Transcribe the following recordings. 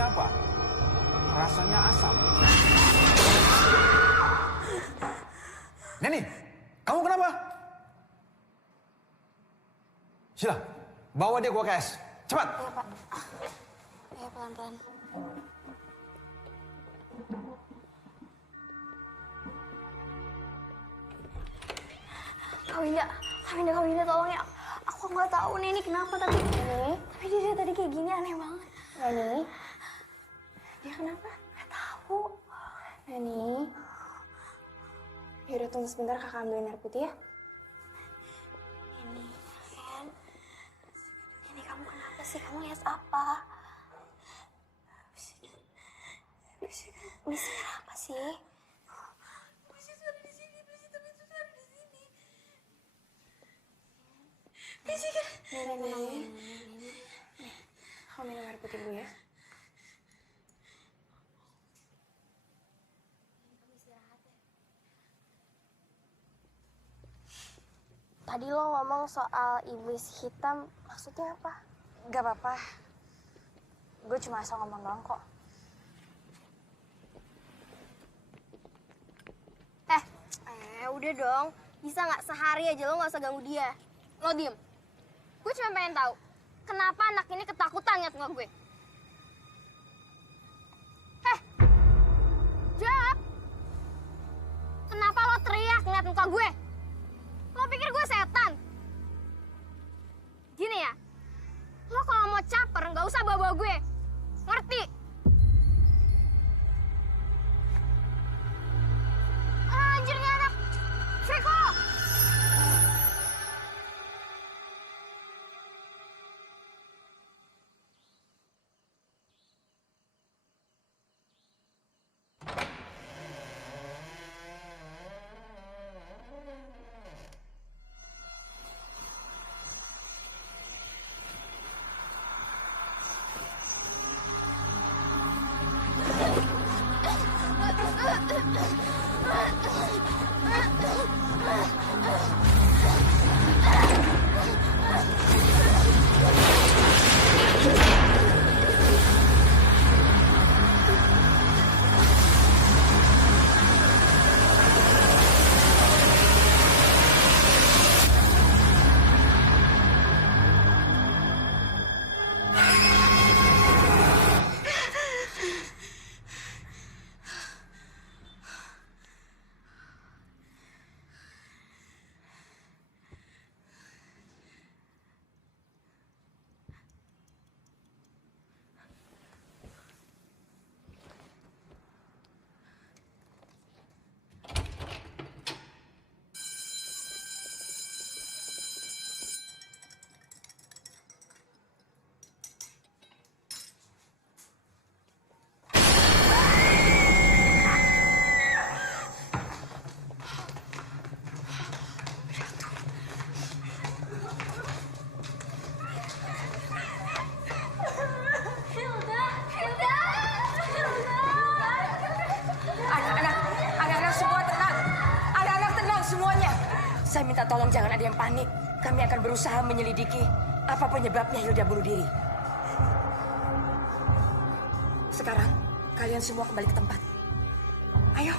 Rasanya apa? Rasanya asam. Neni, kamu kenapa? Sila, bawa dia ke UKS. Cepat. Iya, Pak. Iya, pelan-pelan. Kak Winda, tolong ya. Aku nggak tahu nih ini kenapa tapi dia tadi kayak gini aneh banget. Neni, Dia kenapa? Nggak tahu. Neni. Yaudah tunggu sebentar kakak ambilin air putih ya. Ini kamu kenapa sih? Kamu lihat apa? Bisik apa sih? Neni. Kamu minum air putih dulu ya. Tadi lo ngomong soal iblis hitam, maksudnya apa? Gak apa-apa. Gue cuma asal ngomong doang kok. Udah dong. Bisa nggak sehari aja lo nggak usah ganggu dia. Lo diem. Gue cuma pengen tahu, kenapa anak ini ketakutan ngeliat muka gue? Jawab! Kenapa lo teriak ngeliat muka gue? Lo pikir gue setan? Gini ya, lo kalau mau caper nggak usah bawa-bawa gue. Ngerti? Anjir nih anak. Freko! Saya minta tolong jangan ada yang panik. Kami akan berusaha menyelidiki apa penyebabnya Hilda bunuh diri. Sekarang, kalian semua kembali ke tempat. Ayo.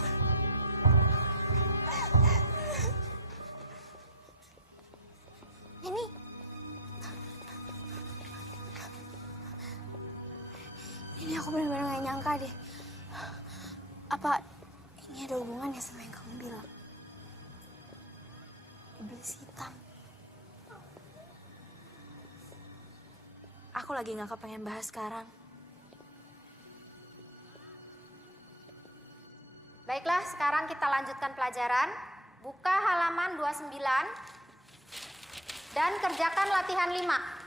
Ini aku benar-benar gak nyangka deh. Apa ini ada hubungannya sama yang kamu bilang? Iblis hitam. Aku lagi gak kepengen bahas sekarang. Baiklah, sekarang kita lanjutkan pelajaran. Buka halaman 29 dan kerjakan latihan 5.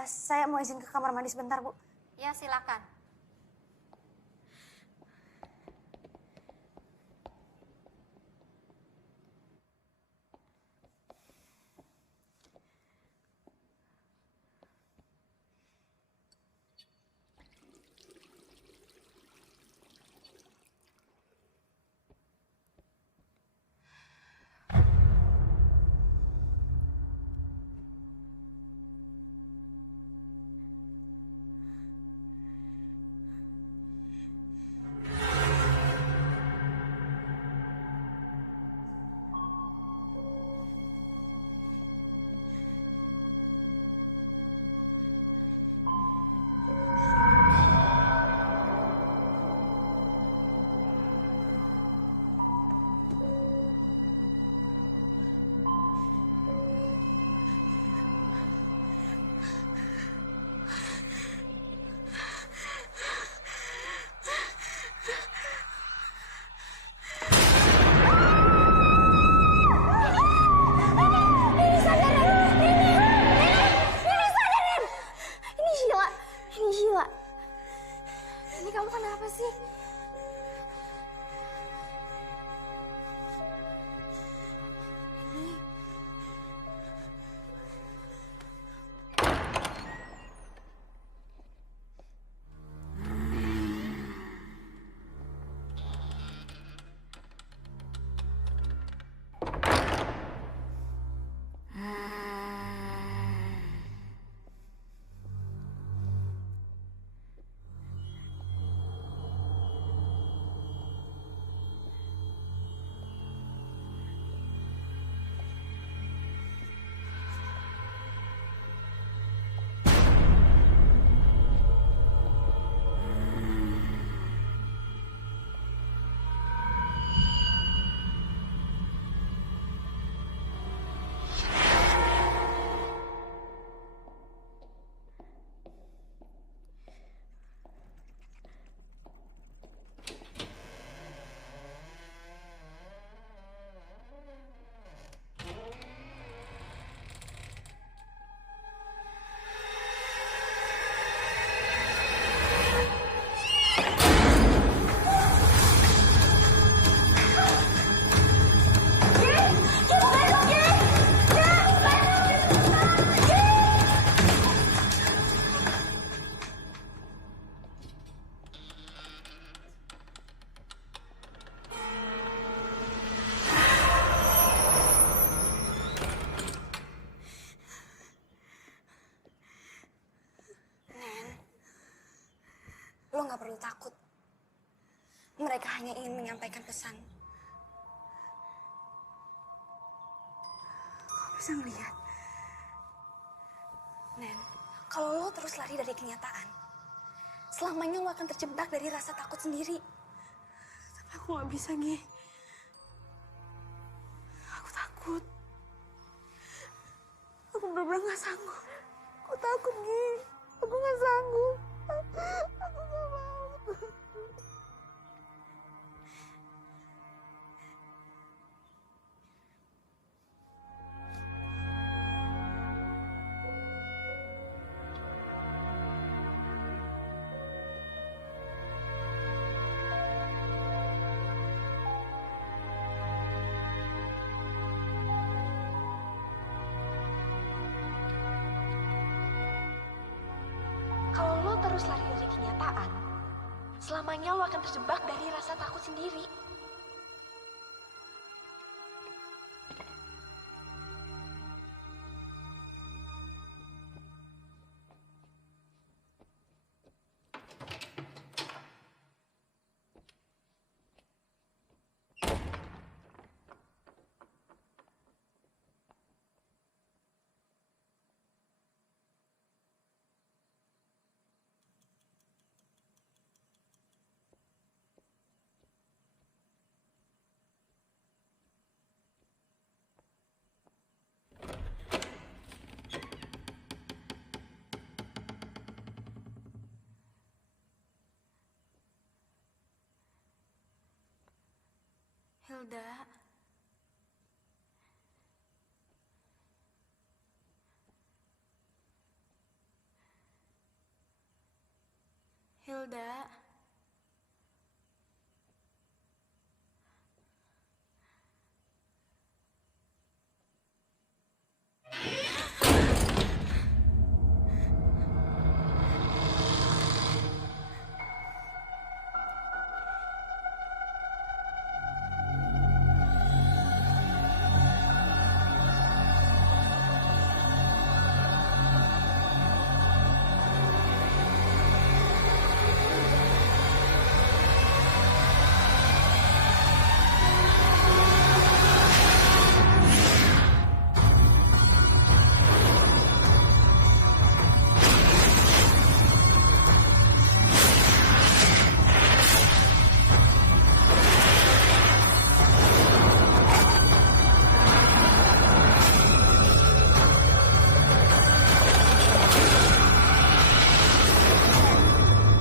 Saya mau izin ke kamar mandi sebentar, Bu. Ya, silakan. Ini Sheila. Ini Sheila. Ini kamu kenapa sih? Lo nggak perlu takut. Mereka hanya ingin menyampaikan pesan. Lo bisa ngeliat, Nen, kalau lo terus lari dari kenyataan, selamanya lo akan terjebak dari rasa takut sendiri. Tapi aku nggak bisa, Gi. Aku takut. Aku bener-bener nggak sanggup. Aku takut, Gi. Aku nggak sanggup. Aku nggak mau. Kalau lo terus lari dari kenyataan, selamanya lo akan terjebak dari rasa takut sendiri. Hilda, Hilda.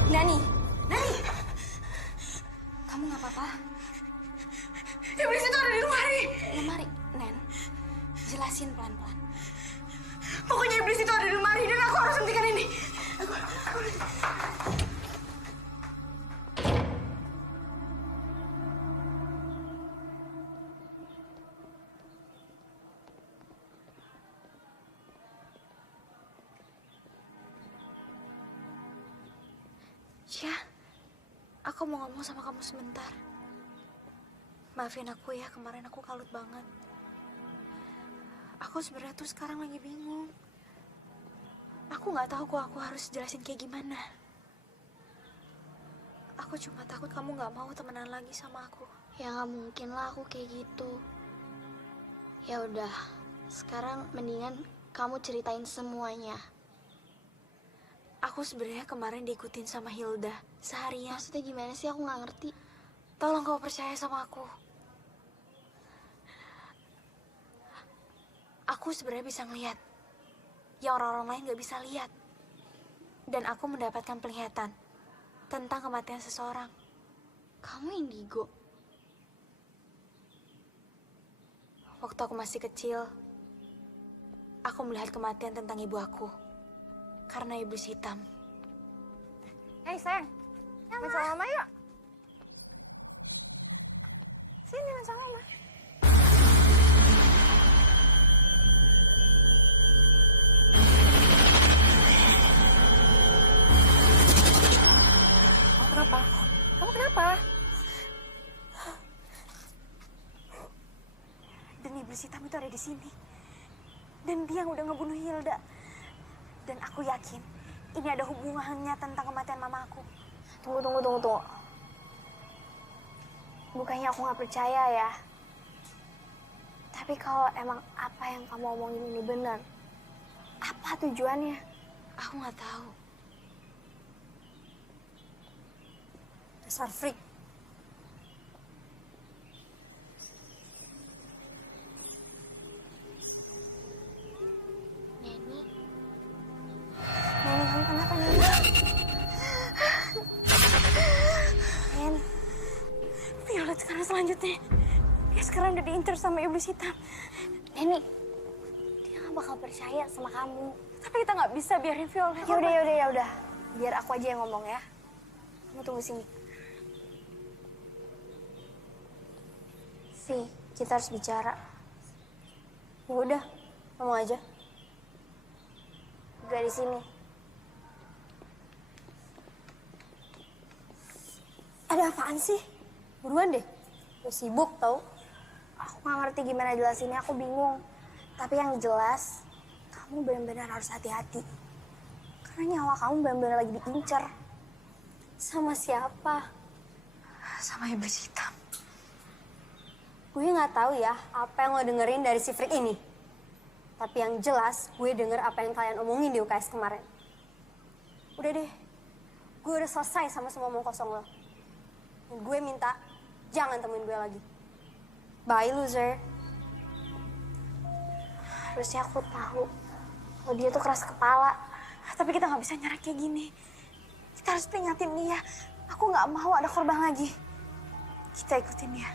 Nani, Nani, kamu nggak apa-apa? Iblis itu ada di lemari. Lemari, Nen. Jelasin pelan-pelan. Pokoknya iblis itu ada di lemari dan aku harus hentikan ini. Ya, aku mau ngomong sama kamu sebentar. Maafin aku ya, kemarin aku kalut banget. Aku sebenarnya tuh sekarang lagi bingung. Aku nggak tahu kok aku harus jelasin kayak gimana. Aku cuma takut kamu nggak mau temenan lagi sama aku. Ya nggak mungkin lah aku kayak gitu. Ya udah, sekarang mendingan kamu ceritain semuanya. Aku sebenarnya kemarin diikutin sama Hilda seharian. Maksudnya gimana sih? Aku nggak ngerti. Tolong kau percaya sama aku. Aku sebenarnya bisa ngeliat yang orang-orang lain gak bisa lihat. Dan aku mendapatkan penglihatan tentang kematian seseorang. Kamu indigo. Waktu aku masih kecil, aku melihat kematian tentang ibu aku karena iblis hitam. Hei sayang, main sama mama yuk. Sini main sama mama. Kenapa? Kamu kenapa? Dan iblis hitam itu ada di sini. Dan dia yang udah ngebunuh Hilda. Dan aku yakin ini ada hubungannya tentang kematian mama aku. Tunggu. Bukannya aku nggak percaya ya. Tapi kalau emang apa yang kamu omongin ini benar, apa tujuannya? Aku nggak tahu. Dasar freak. Neni, Kamu kenapa, Neni? Nen, Violet sekarang selanjutnya. Dia sekarang udah diincar sama iblis hitam. Neni, dia nggak bakal percaya sama kamu. Tapi kita nggak bisa biarin Violet. Ya udah. Biar aku aja yang ngomong ya. Kamu tunggu sini. Vi, kita harus bicara. Ya udah, ngomong aja. Gak di sini. Ada apaan sih? Buruan deh. Gue sibuk tau. Aku nggak ngerti gimana jelasinnya, aku bingung. Tapi yang jelas, kamu benar-benar harus hati-hati. Karena nyawa kamu benar-benar lagi diincar. Sama siapa? Sama iblis hitam. Gue nggak tahu ya apa yang lo dengerin dari si freak ini. Tapi yang jelas gue denger apa yang kalian omongin di UKS kemarin. Udah deh, gue udah selesai sama semua omong kosong lo. Dan gue minta jangan temuin gue lagi. Bye loser. Harusnya aku tahu kalau dia tuh keras kepala. Tapi kita nggak bisa nyerah kayak gini. Kita harus peringatin dia. Aku nggak mau ada korban lagi. Kita ikutin dia.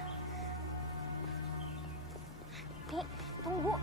Nih, tunggu.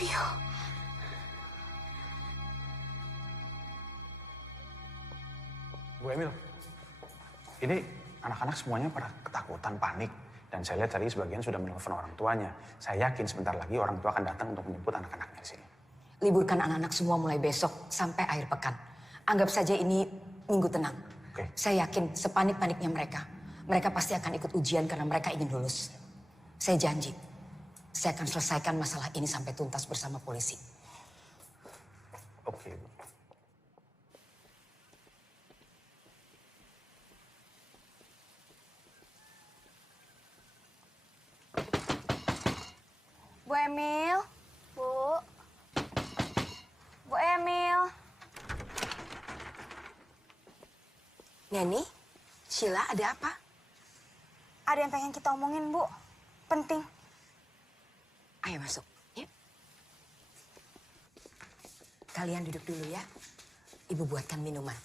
love you. Bu Emil, ini anak-anak semuanya pada ketakutan, panik. Dan saya lihat tadi sebagian sudah menelpon orang tuanya. Saya yakin sebentar lagi orang tua akan datang untuk menjemput anak-anaknya di sini. Liburkan anak-anak semua mulai besok sampai akhir pekan. Anggap saja ini minggu tenang. Oke. Saya yakin sepanik-paniknya mereka. Mereka pasti akan ikut ujian karena mereka ingin lulus. Saya janji, saya akan selesaikan masalah ini sampai tuntas bersama polisi. Oke, Bu. Bu Emil. Bu, Bu Emil. Neni, Sheila ada apa? Ada yang pengen kita omongin, Bu. Penting. Ayo masuk, ya. Kalian duduk dulu ya. Ibu buatkan minuman.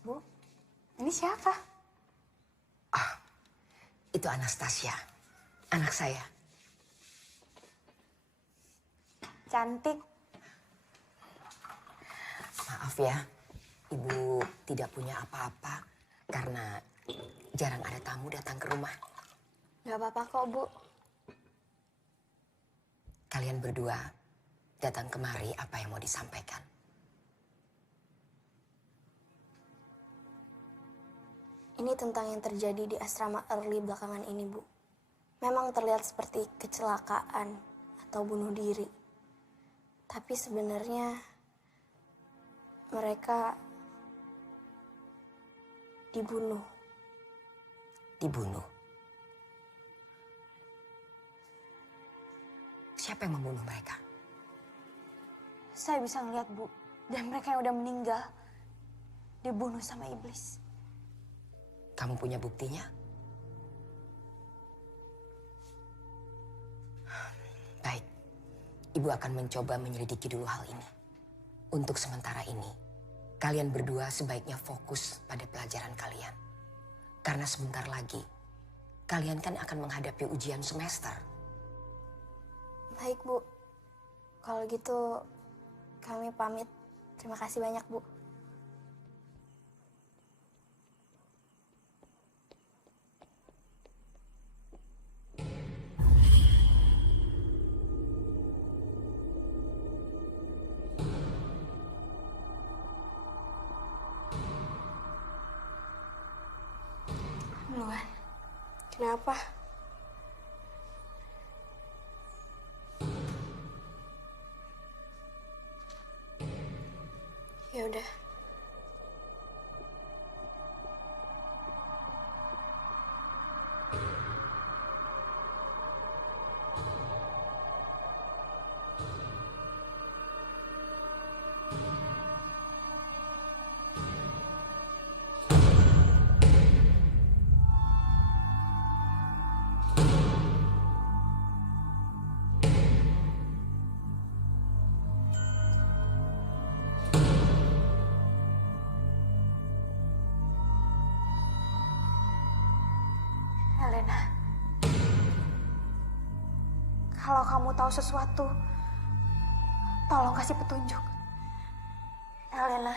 Bu, ini siapa? Itu Anastasia, anak saya. Cantik. Maaf ya, Ibu tidak punya apa-apa karena jarang ada tamu datang ke rumah. nggak apa-apa kok, Bu. Kalian berdua datang kemari, apa yang mau disampaikan? Ini tentang yang terjadi di asrama Early belakangan ini, Bu. Memang terlihat seperti kecelakaan atau bunuh diri. Tapi sebenarnya mereka dibunuh. Dibunuh. Siapa yang membunuh mereka? Saya bisa ngeliat, Bu. Dan mereka yang udah meninggal dibunuh sama iblis. Kamu punya buktinya? Baik, Ibu akan mencoba menyelidiki dulu hal ini. Untuk sementara ini, kalian berdua sebaiknya fokus pada pelajaran kalian. Karena sebentar lagi, kalian kan akan menghadapi ujian semester. Baik, Bu. Kalau gitu kami pamit. Terima kasih banyak, Bu. Luan, Kenapa? Ya udah. Elena. Kalau kamu tahu sesuatu, tolong kasih petunjuk. Elena.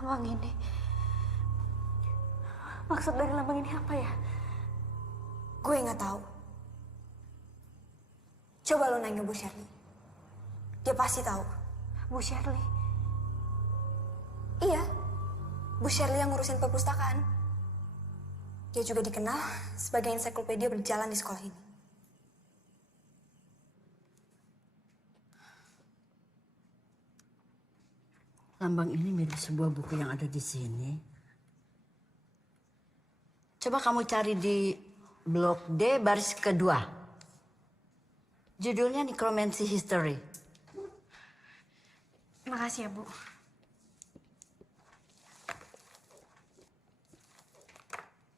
Lambang ini. Maksud dari lambang ini apa ya? Gue nggak tahu. Coba lo nanya Bu Shirley. Dia pasti tahu. Bu Shirley. Iya, Bu Shirley yang ngurusin perpustakaan. Dia juga dikenal sebagai ensiklopedia berjalan di sekolah ini. Lambang ini mirip sebuah buku yang ada di sini. Coba kamu cari di blok D baris kedua. Judulnya Necromancy History. Makasih ya, Bu.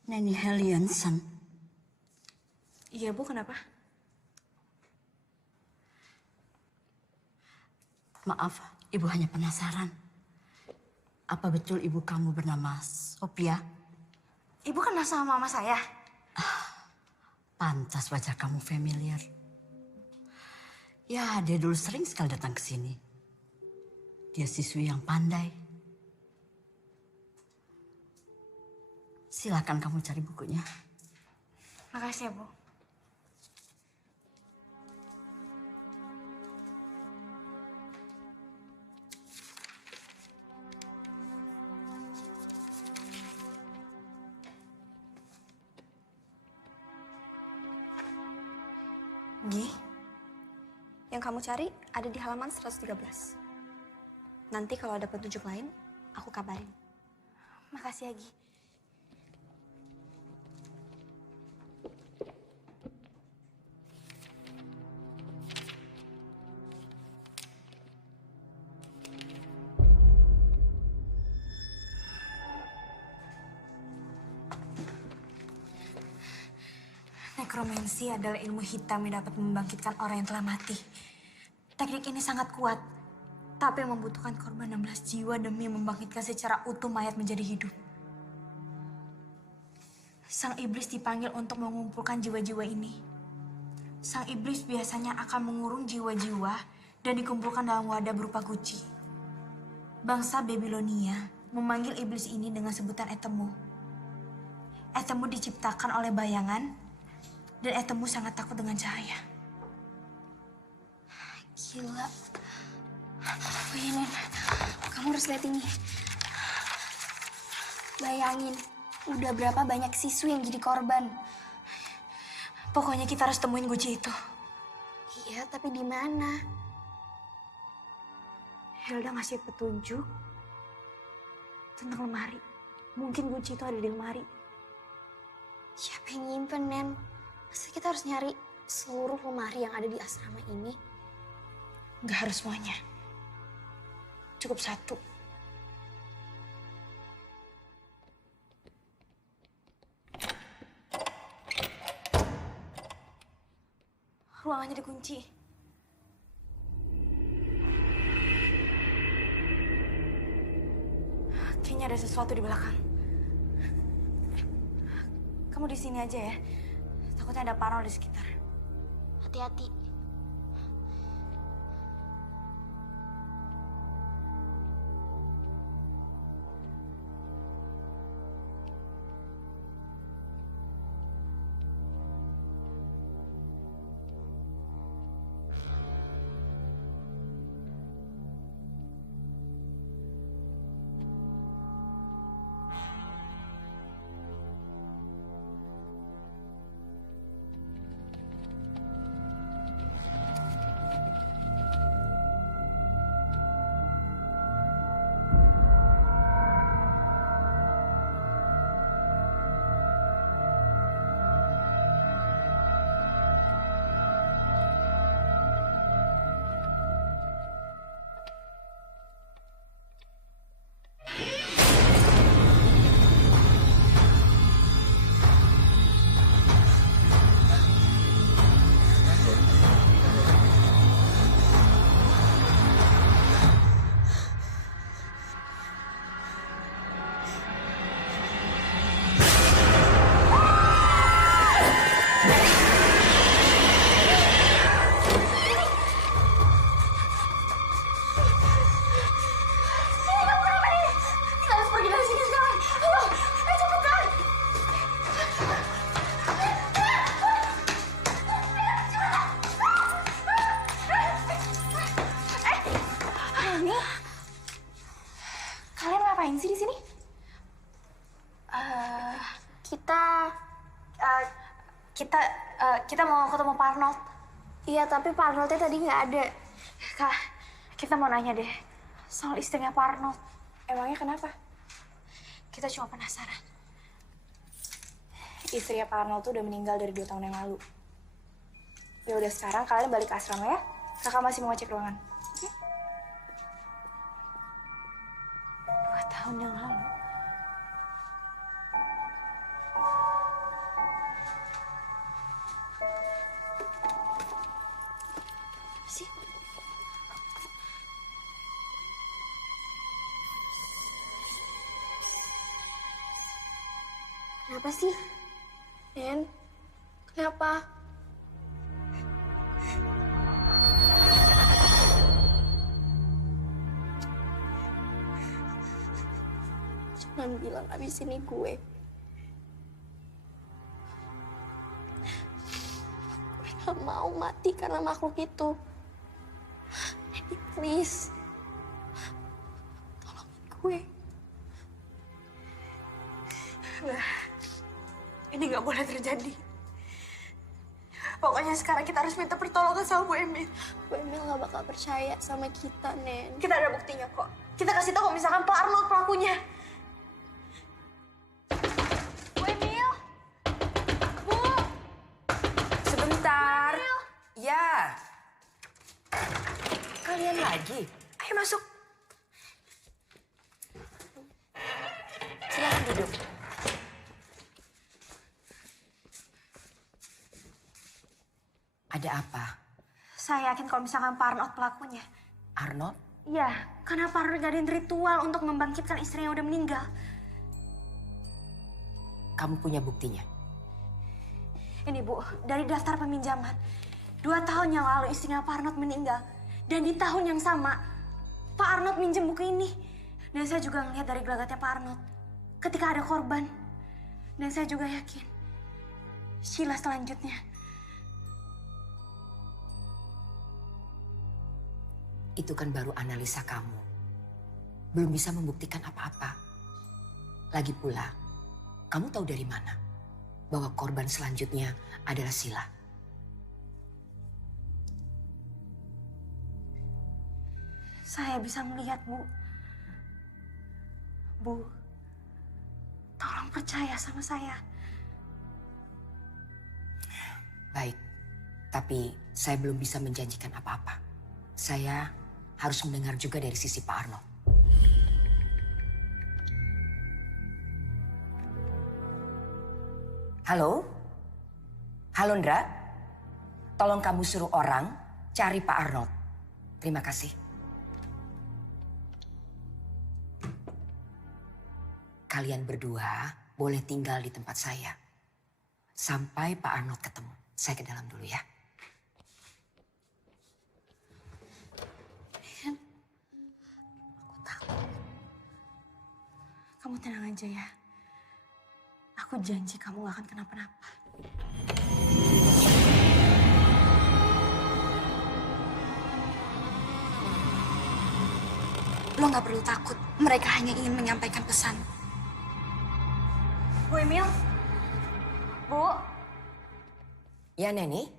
Nanny Hellianson. Iya, Bu, kenapa? Maaf, Ibu hanya penasaran. Apa betul ibu kamu bernama Sophia? Ibu kenal sama mama saya. Pantas wajah kamu familiar. Ya, dia dulu sering sekali datang ke sini. Dia siswi yang pandai. Silakan kamu cari bukunya. Makasih ya, Bu. Gi, yang kamu cari ada di halaman 113. Nanti kalau ada petunjuk lain, aku kabarin. Makasih ya, Gi. Nekromansi adalah ilmu hitam yang dapat membangkitkan orang yang telah mati. Teknik ini sangat kuat, tapi membutuhkan korban 16 jiwa demi membangkitkan secara utuh mayat menjadi hidup. Sang iblis dipanggil untuk mengumpulkan jiwa-jiwa ini. Sang iblis biasanya akan mengurung jiwa-jiwa dan dikumpulkan dalam wadah berupa guci. Bangsa Babilonia memanggil iblis ini dengan sebutan Etemu. Etemu diciptakan oleh bayangan, dan Etemu sangat takut dengan cahaya. Gila. Oh iya, Nen. Kamu harus lihat ini. Bayangin, udah berapa banyak siswi yang jadi korban. Pokoknya kita harus temuin guci itu. Iya, tapi di mana? Hilda ngasih petunjuk tentang lemari. Mungkin kunci itu ada di lemari. Siapa yang nyimpen, Nen? Masa kita harus nyari seluruh lemari yang ada di asrama ini? Nggak harus semuanya. Cukup satu. Ruangannya dikunci. Kayaknya ada sesuatu di belakang. Kamu di sini aja ya. Takutnya ada parno di sekitar. Hati-hati. kita mau ketemu Pak Arnold. Iya, tapi Pak Arnoldnya tadi nggak ada. Kak, kita mau nanya deh soal istrinya Pak Arnold. Emangnya kenapa? Kita cuma penasaran. Istrinya Pak Arnold tuh udah meninggal dari 2 tahun yang lalu. Ya udah, sekarang kalian balik ke asrama ya. Kakak masih mau ngecek ruangan. Oke? 2 tahun yang lalu. Sih. Kenapa sih? Nen, kenapa? Jangan bilang abis ini gue. Gue gak mau mati karena makhluk itu. Jadi please, tolongin gue. Enggak. Ini nggak boleh terjadi. Pokoknya sekarang kita harus minta pertolongan sama Bu Emil. Bu Emil gak bakal percaya sama kita, Nen. Kita ada buktinya kok. Kita kasih tahu kalau misalkan Pak Arnold pelakunya. Bu Emil! Bu! Sebentar. Ya. Kalian lagi? Ayo masuk. Silakan duduk. Ada apa? Saya yakin kalau misalkan Pak Arnold pelakunya. Arnold? Iya, karena Pak Arnold ngadain ritual untuk membangkitkan istrinya yang udah meninggal. Kamu punya buktinya? Ini Bu, dari daftar peminjaman. 2 tahun yang lalu istrinya Pak Arnold meninggal. Dan di tahun yang sama, Pak Arnold minjem buku ini. Dan saya juga ngelihat dari gelagatnya Pak Arnold ketika ada korban. Dan saya juga yakin Sheila selanjutnya. Itu kan baru analisa kamu. Belum bisa membuktikan apa-apa. Lagi pula, kamu tahu dari mana bahwa korban selanjutnya adalah Sheila? Saya bisa melihat, Bu. Bu, tolong percaya sama saya. Baik, tapi saya belum bisa menjanjikan apa-apa. Saya harus mendengar juga dari sisi Pak Arnold. Halo? Halo, Ndra? Tolong kamu suruh orang cari Pak Arnold. Terima kasih. Kalian berdua boleh tinggal di tempat saya. Sampai Pak Arnold ketemu. Saya ke dalam dulu ya. Kamu tenang aja ya. Aku janji kamu gak akan kenapa-napa. Lo gak perlu takut. Mereka hanya ingin menyampaikan pesan. Bu Emil? Bu? Ya, Neni?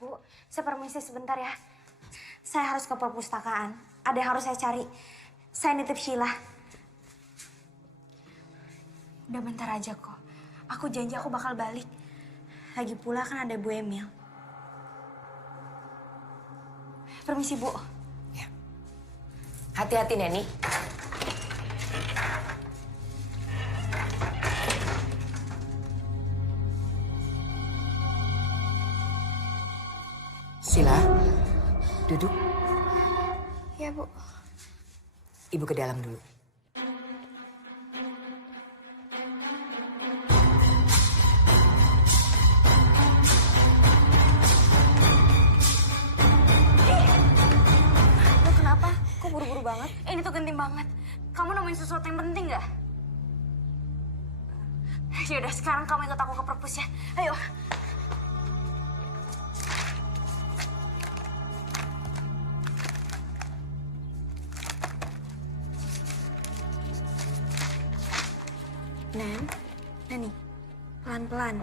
Bu, saya permisi sebentar ya. Saya harus ke perpustakaan. Ada yang harus saya cari. Saya nitip Sheila. Udah bentar aja kok. Aku janji aku bakal balik. Lagi pula kan ada Bu Emil. Permisi, Bu. Ya. Hati-hati, Neni. Sheila, duduk. Ya, Bu. Ibu ke dalam dulu. Lo kenapa? Kok buru-buru banget? Ini tuh genting banget. Kamu nemuin sesuatu yang penting gak? Yaudah, sekarang kamu ikut aku ke perpus ya. Ayo. Neni, pelan-pelan.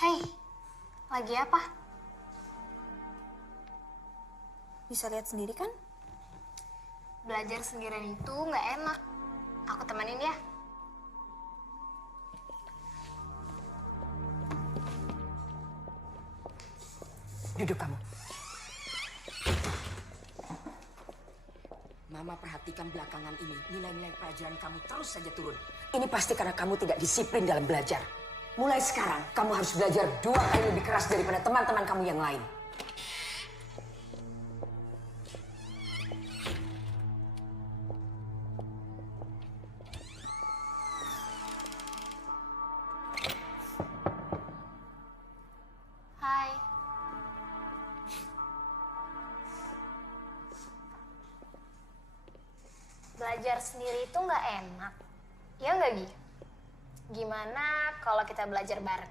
Hei, lagi apa? Bisa lihat sendiri kan? Belajar sendirian itu nggak enak. Aku temenin ya. Duduk kamu. Mama perhatikan belakangan ini, nilai-nilai pelajaran kamu terus saja turun. Ini pasti karena kamu tidak disiplin dalam belajar. Mulai sekarang, kamu harus belajar 2 kali lebih keras daripada teman-teman kamu yang lain. Hai. Belajar sendiri itu nggak enak. Ya nggak, Gi? Gimana kalau kita belajar bareng?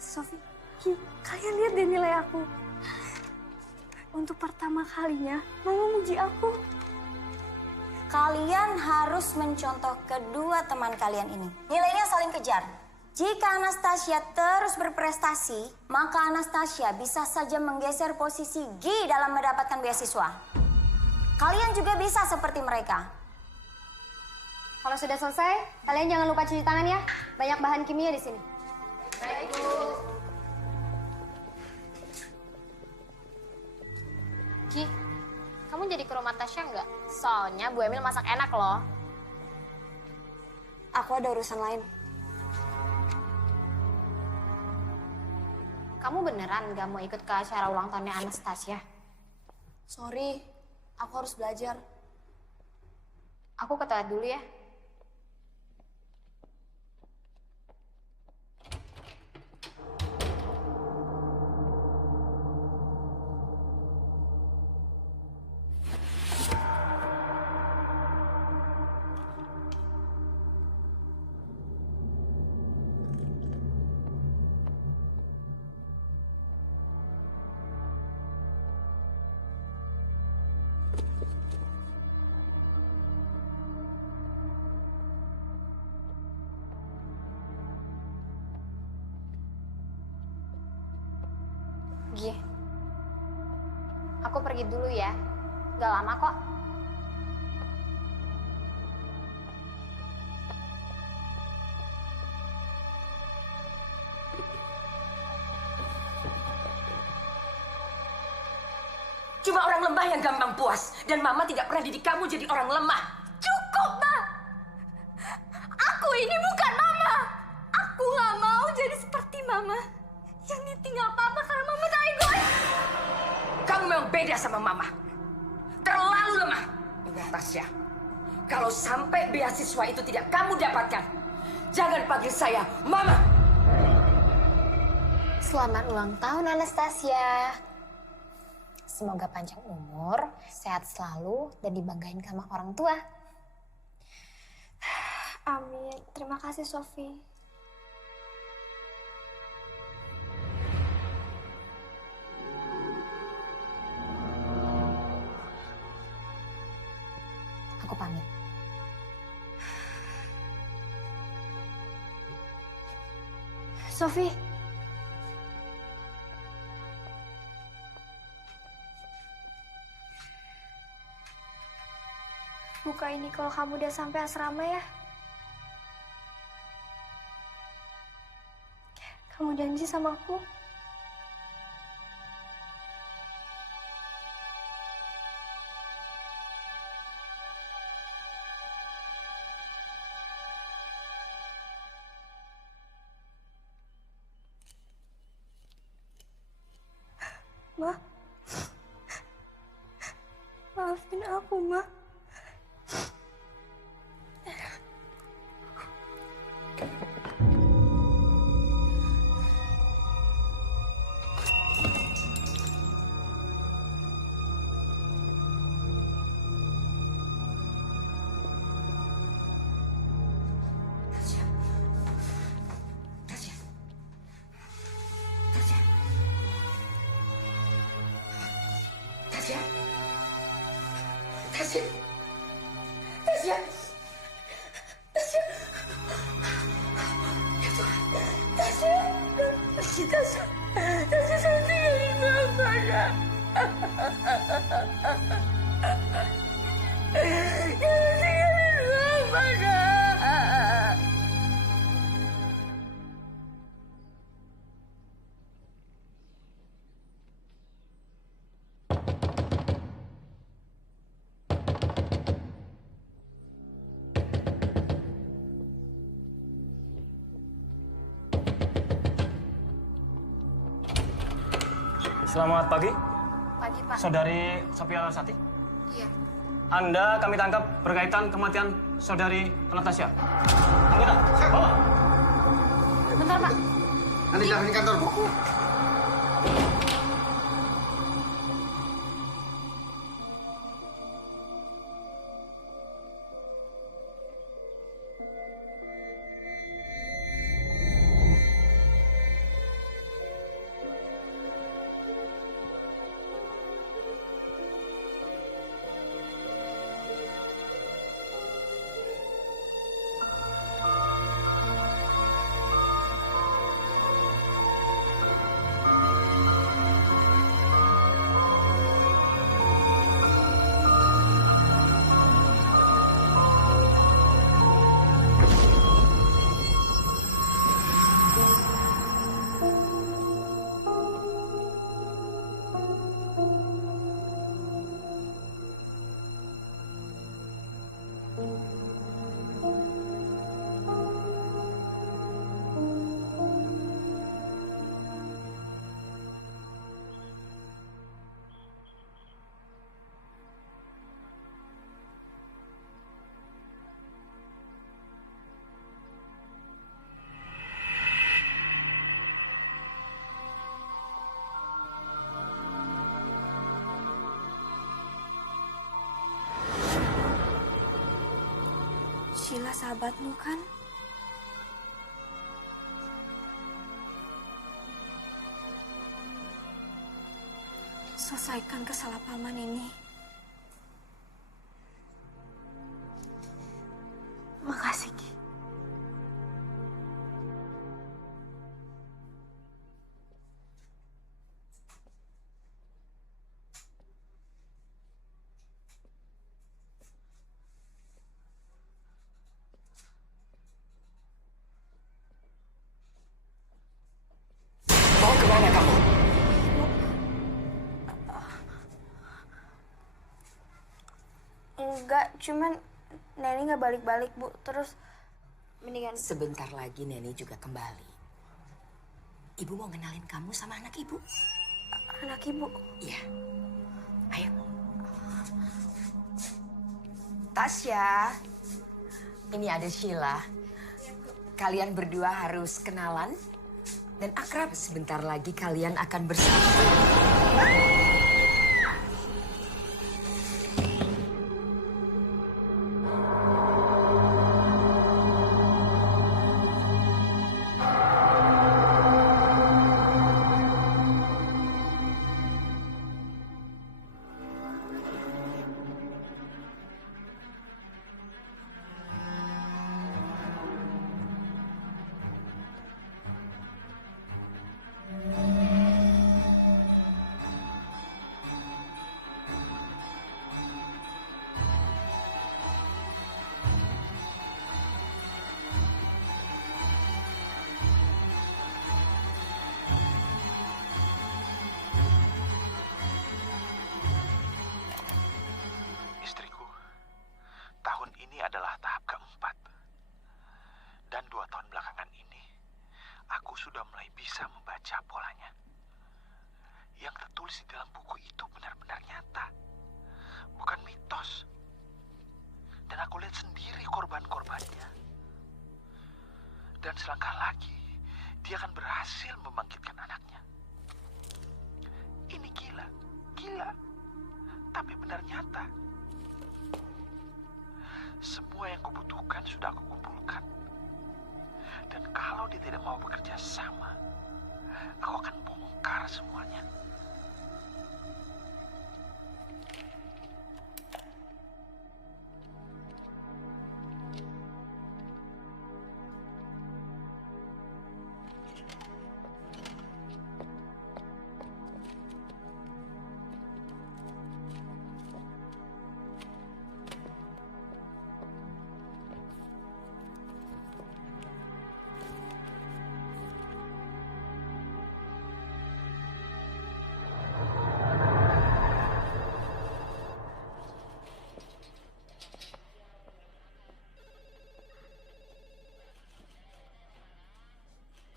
Sofi, kalian lihat deh nilai aku. Untuk pertama kalinya, Mama muji aku. Kalian harus mencontoh kedua teman kalian ini. Nilainya saling kejar. Jika Anastasia terus berprestasi, maka Anastasia bisa saja menggeser posisi Gi dalam mendapatkan beasiswa. Kalian juga bisa seperti mereka. Kalau sudah selesai, kalian jangan lupa cuci tangan ya. Banyak bahan kimia di sini. Baik, Bu. Gi, kamu jadi ke rumah Tasya nggak? Soalnya Bu Emil masak enak loh. Aku ada urusan lain. Kamu beneran nggak mau ikut ke acara ulang tahunnya Anastasia? Sorry, aku harus belajar. Aku ke toilet dulu ya. Gi, aku pergi dulu ya. Gak lama kok. Cuma orang lemah yang gampang puas. Dan Mama tidak pernah didik kamu jadi orang lemah. Cukup, Ma! Aku ini bukan Mama! Aku nggak mau jadi seperti Mama. Yang ditinggal Papa karena Mama tak egois. Kamu memang beda sama Mama. Terlalu lemah. Ingat, Tasya. Kalau sampai beasiswa itu tidak kamu dapatkan, jangan panggil saya Mama. Selamat ulang tahun Anastasia. Semoga panjang umur, sehat selalu, dan dibanggain sama orang tua. Amin. Terima kasih, Sofi. Aku pamit. Sofi. Buka ini kalau kamu udah sampai asrama ya. Kamu janji sama aku? Ma, maafin aku, Ma. Tasya, Tasya. Tasya. Tasya. Ya Tuhan. Tasya. Tasya. Tasya. Tasya saya tinggalin Mama, Nak. Jangan tinggalin Mama, Nak. Selamat pagi, Pagi, Pak. Saudari Sophia Larsati. Iya. Anda kami tangkap berkaitan kematian Saudari Anastasia. Anggota, bawa. Bentar, Pak. Nanti jangan di kantor, Bu. Sheila sahabatmu kan? Selesaikan kesalahpahaman ini. Makasih, Ki. Mau kemana kamu? Enggak, cuman Neni nggak balik-balik, Bu. Terus mendingan... Sebentar lagi Neni juga kembali. Ibu mau kenalin kamu sama anak ibu. Anak Ibu. Iya. Ayo. Tasya. Ini ada Sheila. Kalian berdua harus kenalan dan akrab. Sebentar lagi kalian akan bersama. Istriku, tahun ini adalah tahap keempat. Dan 2 tahun belakangan ini, aku sudah mulai bisa membaca polanya. Yang tertulis di dalam buku itu benar-benar nyata, bukan mitos. Dan aku lihat sendiri korban-korbannya. Dan selangkah lagi, dia akan berhasil membangkitkan anaknya. Ini gila, gila, tapi benar nyata. Semua yang kubutuhkan sudah aku kumpulkan. Dan kalau dia tidak mau bekerja sama, aku akan bongkar semuanya.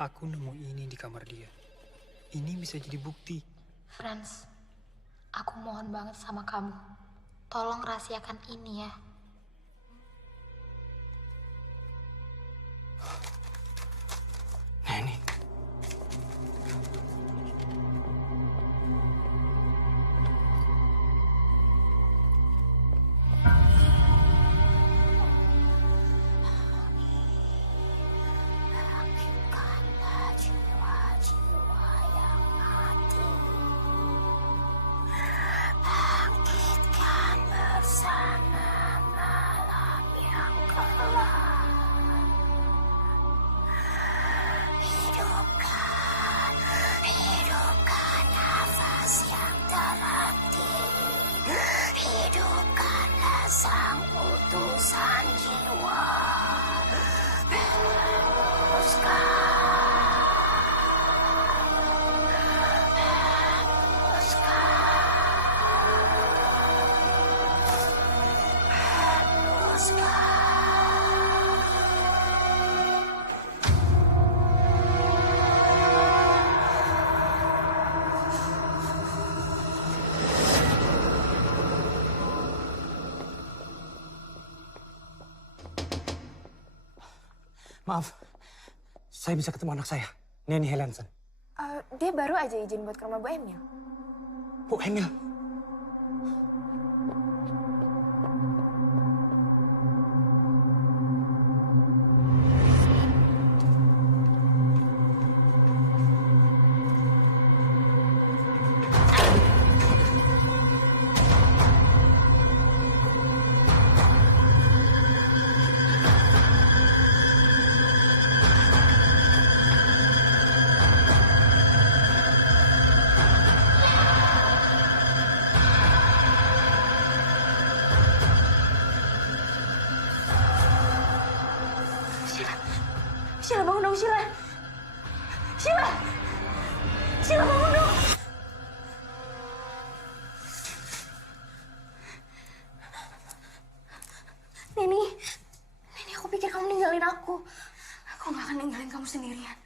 Aku nemu ini di kamar dia. Ini bisa jadi bukti. Franz, aku mohon banget sama kamu. Tolong rahasiakan ini ya. Nah ini. Maaf, saya bisa ketemu anak saya, Neni Helenson. Dia baru aja izin buat ke rumah Bu Emil. Bu Emil? Sheila bangun dong, Sheila. Sheila! Sheila bangun dong. Neni, aku pikir kamu ninggalin aku. Aku gak akan ninggalin kamu sendirian.